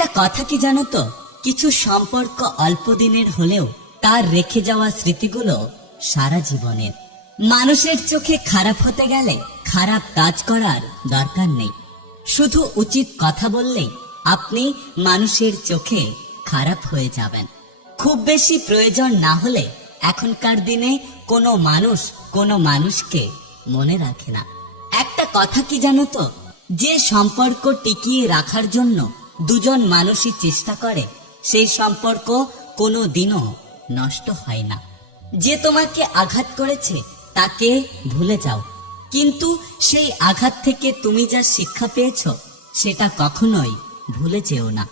একটা কথা কি জানো তো? কিছু সম্পর্ক অল্প দিনের হলেও তার রেখে যাওয়া স্মৃতিগুলো সারা জীবনের। মানুষের চোখে খারাপ হতে গেলে খারাপ কাজ করার দরকার নেই। শুধু উচিত কথা বললেই আপনি মানুষের চোখে খারাপ হয়ে যাবেন। খুব বেশি প্রয়োজন না হলে এখনকার দিনে কোনো মানুষ কোনো মানুষকে মনে রাখে না। একটা কথা কি জানো তো? যে সম্পর্ক টিকিয়ে রাখার জন্য দুজন মানুষই চেষ্টা করে, সেই সম্পর্ক কোনো দিনও নষ্ট হয় না। যে তোমাকে আঘাত করেছে, তাকে ভুলে যাও। কিন্তু সেই আঘাত থেকে তুমি যা শিক্ষা পেয়েছ, সেটা কখনোই ভুলে যেও না।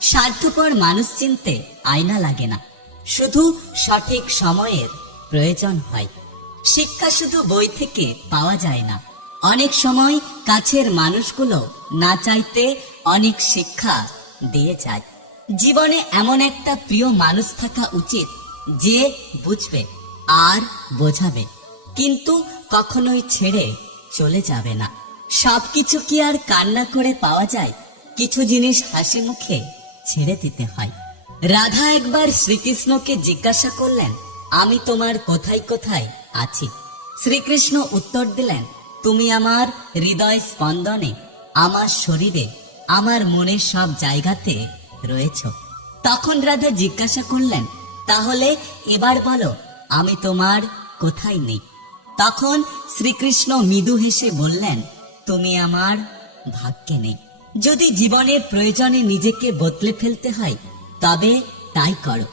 স্বার্থপর মানুষ চিনতে আয়না লাগে না। শুধু সঠিক সময়ের প্রয়োজন হয়। শিক্ষা শুধু বই থেকে পাওয়া যায় না। অনেক সময় কাছের মানুষগুলো না চাইতে অনেক শিক্ষা দিয়ে যায়। জীবনে এমন একটা প্রিয় মানুষ থাকা উচিত যে বুঝবে আর বোঝাবে, কিন্তু কখনোই ছেড়ে চলে যাবে না। সবকিছু কি আর কান্না করে পাওয়া যায়? কিছু জিনিস হাসি মুখে ছেড়ে দিতে হয়। রাধা একবার শ্রীকৃষ্ণকে জিজ্ঞাসা করলেন, আমি তোমার কোথায় কোথায় আছি? শ্রীকৃষ্ণ উত্তর দিলেন, তুমি আমার হৃদয় স্পন্দনে, আমার শরীরে আমার মনের সব জায়গাতে রয়েছ। তখন রাধা জিজ্ঞাসা করলেন, তাহলে এবার বলো, আমি তোমার কোথায় নেই? তখন শ্রীকৃষ্ণ মৃদু হেসে বললেন, তুমি আমার ভাগ্যে নেই। যদি জীবনের প্রয়োজনে নিজেকে বদলে ফেলতে হয়, তবে তাই করো।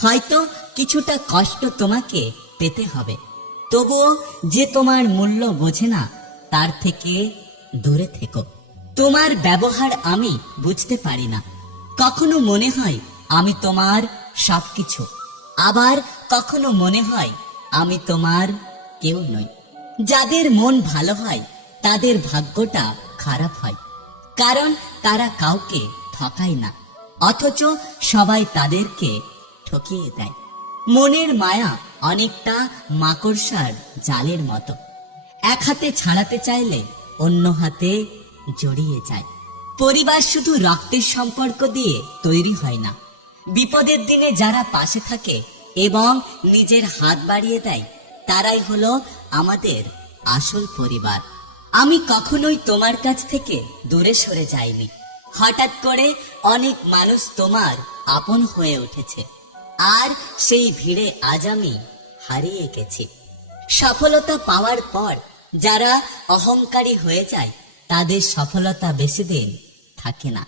হয়তো কিছুটা কষ্ট তোমাকে পেতে হবে। তবুও যে তোমার মূল্য বোঝে না, তার থেকে দূরে থেকো। তোমার ব্যবহার আমি বুঝতে পারি না। কখনো মনে হয় আমি তোমার সবকিছু। আবার কখনো মনে হয় আমি তোমার কেউ নই। যাদের মন ভালো হয়, তাদের ভাগ্যটা খারাপ হয়। কারণ তারা কাউকে ঠকায় না, অথচ সবাই তাদেরকে ঠকিয়ে দেয়। মনের মায়া অনেকটা মাকড়সার জালের মতো। এক হাতে ছাড়াতে চাইলে অন্য হাতে জড়িয়ে যায়। পরিবার শুধু রক্তের সম্পর্ক দিয়ে তৈরি হয় না। বিপদের দিনে যারা পাশে থাকে এবং নিজের হাত বাড়িয়ে দেয়, তারাই হলো আমাদের আসল পরিবার। আমি কখনোই তোমার কাছ থেকে দূরে সরে যাইনি। হঠাৎ করে অনেক মানুষ তোমার আপন হয়ে উঠেছে। আর সেই ভিড়ে আজ আমি হারিয়ে গেছি। সফলতা পাওয়ার পর যারা অহংকারী হয়ে যায় তাদের সফলতা বেশি দিন থাকে না।